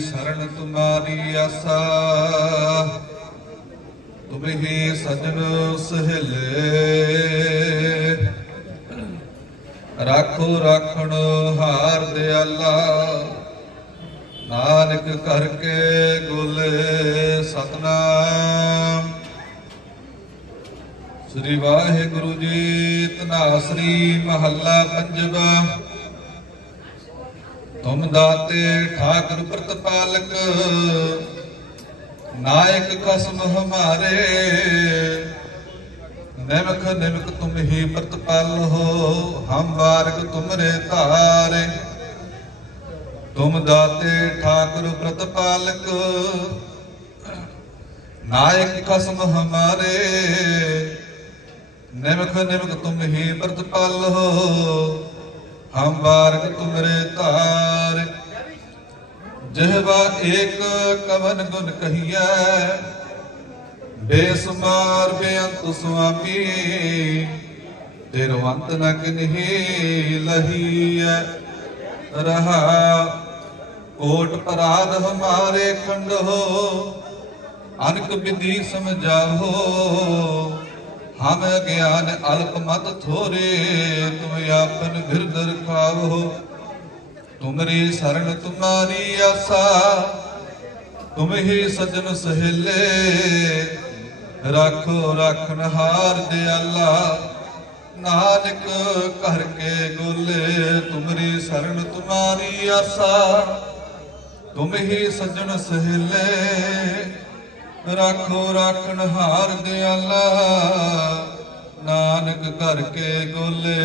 शरण तुम्हारी आसा तुम ही सजन सहेले ਰਾਖੋ ਰਾਖਣ ਹਾਰ ਦਿਆਲਾ ਨਾਨਕ ਕਰਕੇ ਗੋਲੇ ਸਤਨਾਮ ਸ੍ਰੀ ਵਾਹਿਗੁਰੂ ਜੀ ਤਨਾਸਰੀ ਮਹੱਲਾ ਪੰਜਵਾ ਤੁਮ ਦਾਤੇ ਠਾਕੁਰ ਪ੍ਰਤਪਾਲਕ, ਨਾਇਕ ਕਸਮ ਹਮਾਰੇ। ਨਿਮਖ ਨਿਮਕ ਤੁਮ ਹੀ ਪ੍ਰਤਪਾਲ ਹੋ, ਹਮ ਬਾਰਕ ਤੁਮਰੇ ਧਾਰੇ। ਤੁਮ ਦਾਤੇ ਠਾਕੁਰ ਪ੍ਰਤਪਾਲਕ, ਨਾਇਕ ਕਸਮ ਹਮਾਰੇ। ਨਿਮਖ ਨਿਮਕ ਤੁਮ ਹੀ ਪ੍ਰਤਪਾਲ ਹੋ ਹਮ ਬਾਰਕ ਤੁਮਰੇ ਧਾਰੇ। ਜਿਹਵਾ ਏਕ ਕਵਨ ਗੁਣ ਕਹੀਐ, ਬੇਸਮਾਰ ਬੇਅੰਤ ਸੁਆਮੀ, ਤੇਰੋ ਅੰਤ ਨ ਕਿਨਹੀ ਲਹੀਐ। ਰਹਾ ਕੋਟ ਪਰਾਧ ਹਮਾਰੇ ਖੰਡ ਹੋ ਅਨਕ ਵਿਧੀ ਸਮਝਾਓ ਹਮ ਗਿਆਨ ਅਲਪ ਮਤ ਥੋਰੇ, ਤੁਮ ਆਪਨ ਗਿਰਦਰ ਖਾਵੋ। ਤੁਮਰੀ ਸਰਣ ਤੁਮਾਰੀ ਆਸਾ, ਤੁਮ ਹੀ ਸਜਣ ਸਹੇਲੇ। ਰੱਖੋ ਰੱਖਣ ਹਾਰ ਦਿਆਲਾ, ਨਾਨਕ ਕਰ ਕੇ ਗੋਲੇ। ਤੁਮਰੀ ਸਰਣ ਤੁਮਾਰੀ ਆਸਾ, ਤੁਮ ਹੀ ਸਜਣ ਸਹੇਲੇ। ਰੱਖੋ ਰੱਖਣ ਹਾਰ ਦਿਆਲਾ ਨਾਨਕ ਕਰ ਕੇ ਗੋਲੇ।